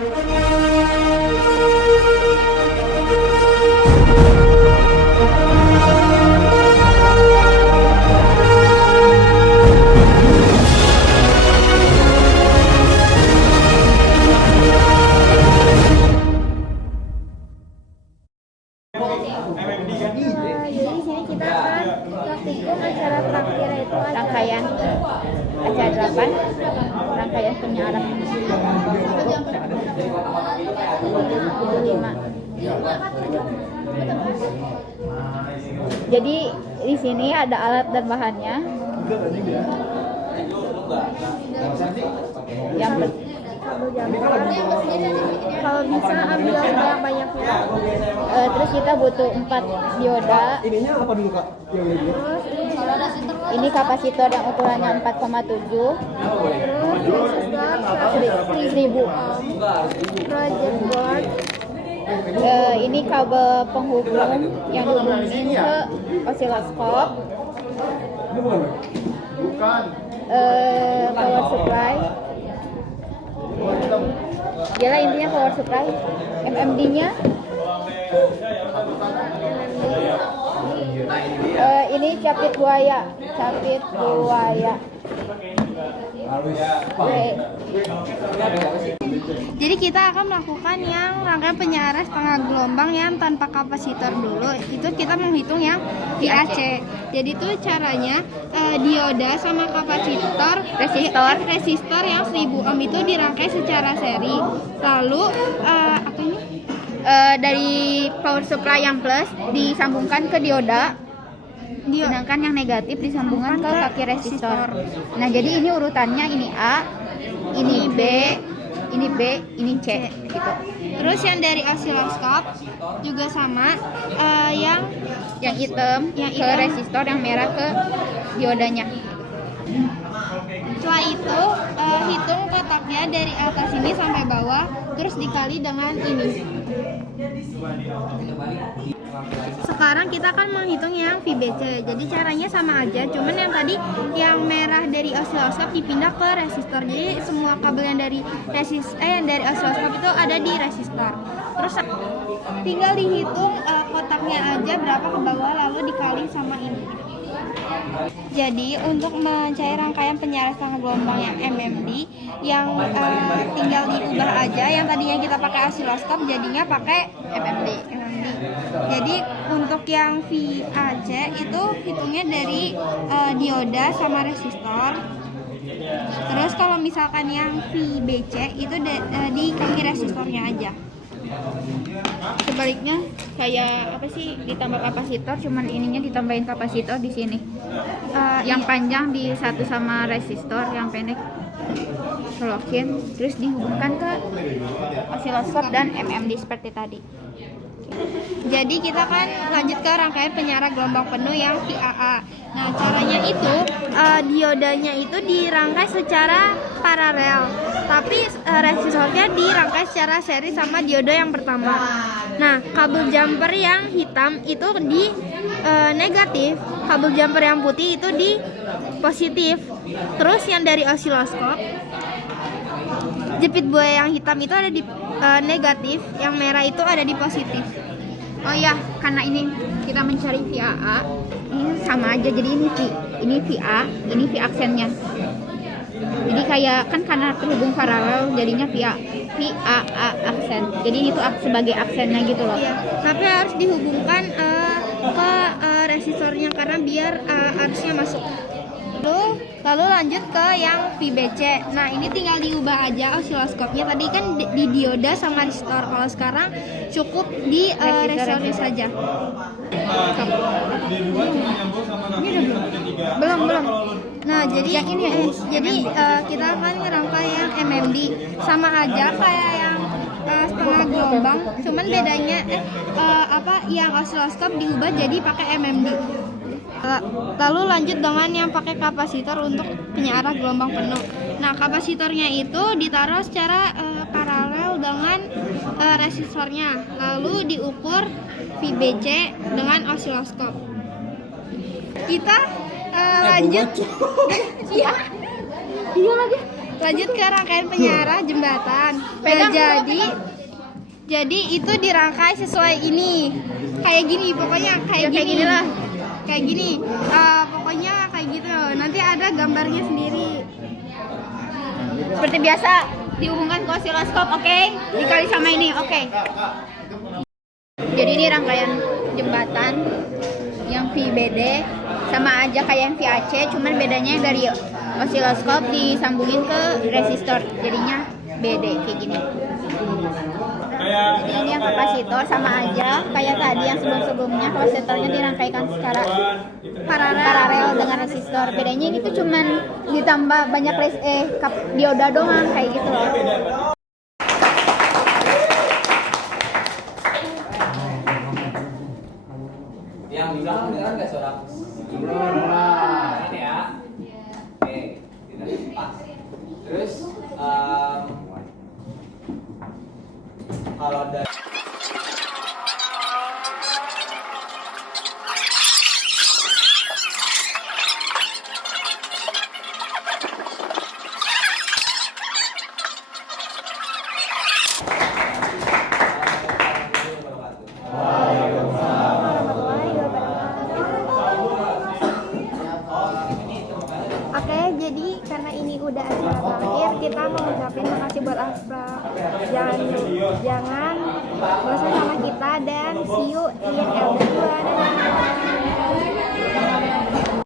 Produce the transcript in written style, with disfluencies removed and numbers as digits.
Jadi di sini kita akan praktikum acara terakhir yaitu rangkaian acara 8, rangkaian penyiaran 5. Jadi di sini ada alat dan bahannya. Yang kabel jangkar, kalau bisa ambil sebanyak-banyaknya. Terus kita butuh 4 dioda. Ininya apa dulu Kak? Terus ini kapasitor yang ukurannya 4,7. Terus 1000 ohm. Project board. Ini kabel penghubung yang dihubungin ke osiloskop. Bukan. Power supply. Yalah intinya power supply. MMD-nya. Ini capit buaya. Jadi kita akan melakukan yang rangkaian penyiaran setengah gelombang yang tanpa kapasitor dulu. Itu kita menghitung yang VAC. Jadi itu caranya dioda sama kapasitor resistor yang 1000 ohm itu dirangkai secara seri. Lalu dari power supply yang plus disambungkan ke dioda. Sedangkan yang negatif disambungkan ke kaki resistor. Nah, jadi ini urutannya, ini A, ini B, ini C gitu. Terus yang dari osiloskop juga sama, yang hitam ke resistor, yang merah ke diodanya. Setelah itu hitung kotaknya dari atas ini sampai bawah, terus dikali dengan ini. Sekarang kita akan menghitung yang VBC. Jadi caranya sama aja, cuman yang tadi yang merah dari osiloskop dipindah ke resistor. Jadi semua kabel yang dari dari osiloskop itu ada di resistor. Terus tinggal dihitung kotaknya aja berapa ke bawah, lalu dikali sama ini. Jadi untuk mencair rangkaian penyiaran setengah gelombang yang MMD yang tinggal diubah aja, yang tadinya kita pakai osiloskop jadinya pakai MMD. Jadi untuk yang VAC itu hitungnya dari dioda sama resistor. Terus kalau misalkan yang VBC itu di kaki resistornya aja. Sebaliknya kayak ditambah kapasitor, cuman ininya ditambahin kapasitor di sini. Yang panjang di satu sama resistor, yang pendek colokin, terus dihubungkan ke osiloskop dan MMD seperti tadi. Jadi kita akan lanjut ke rangkaian penyiaran gelombang penuh yang VAA. Nah, caranya itu diodanya itu dirangkai secara paralel, tapi resistornya dirangkai secara seri sama dioda yang pertama. Nah, kabel jumper yang hitam itu di negatif, kabel jumper yang putih itu di positif. Terus yang dari osiloskop, jepit buaya yang hitam itu ada di negatif, yang merah itu ada di positif. Oh ya, karena ini kita mencari VAA, ini sama aja, jadi ini VA, ini V aksennya. Jadi kayak kan karena terhubung paralel jadinya VAA aksen. Jadi itu sebagai aksennya gitu loh. Iya, tapi harus dihubungkan ke resistornya karena biar arusnya masuk. Lalu lanjut ke yang VBC. Nah, ini tinggal diubah aja osiloskopnya. Tadi kan di dioda sama resistor. Kalau sekarang cukup di resistornya saja. Belum. Nah, jadi yang ini kita akan ngerangkai yang MMD. Sama aja kayak yang setengah gelombang, cuman bedanya yang osiloskop diubah jadi pakai MMD. Lalu lanjut dengan yang pakai kapasitor untuk penyiaran gelombang penuh. Nah, kapasitornya itu ditaruh secara paralel dengan resistornya, lalu diukur VBC dengan osiloskop. Kita lanjut. Iya lagi. Lanjut ke rangkaian penyiaran jembatan. Nah, jadi itu dirangkai sesuai ini. Kayak gini, pokoknya kayak gini lah. Kayak gini. Pokoknya kayak gitu. Nanti ada gambarnya sendiri. Seperti biasa dihubungkan ke osiloskop, oke? Dikali sama ini, oke? Jadi ini rangkaian jembatan yang VBD sama aja kayak yang VAC, cuman bedanya dari osiloskop disambungin ke resistor, jadinya BD kayak gini. Jadi ini yang kapasitor sama aja kayak tadi yang sebelum-sebelumnya, kapasitornya dirangkaikan secara paralel dengan resistor. Bedanya ini tuh cuman ditambah banyak dioda doang kayak gitu loh. Yang di belakang dengar nggak suara? Ini ya. Oke, tidak pas. Terus kalau dari Oke, jadi karena ini udah acara terakhir, kita mau ngucapin makasih buat Aspra. Jangan bosan sama kita dan see you in episode 2.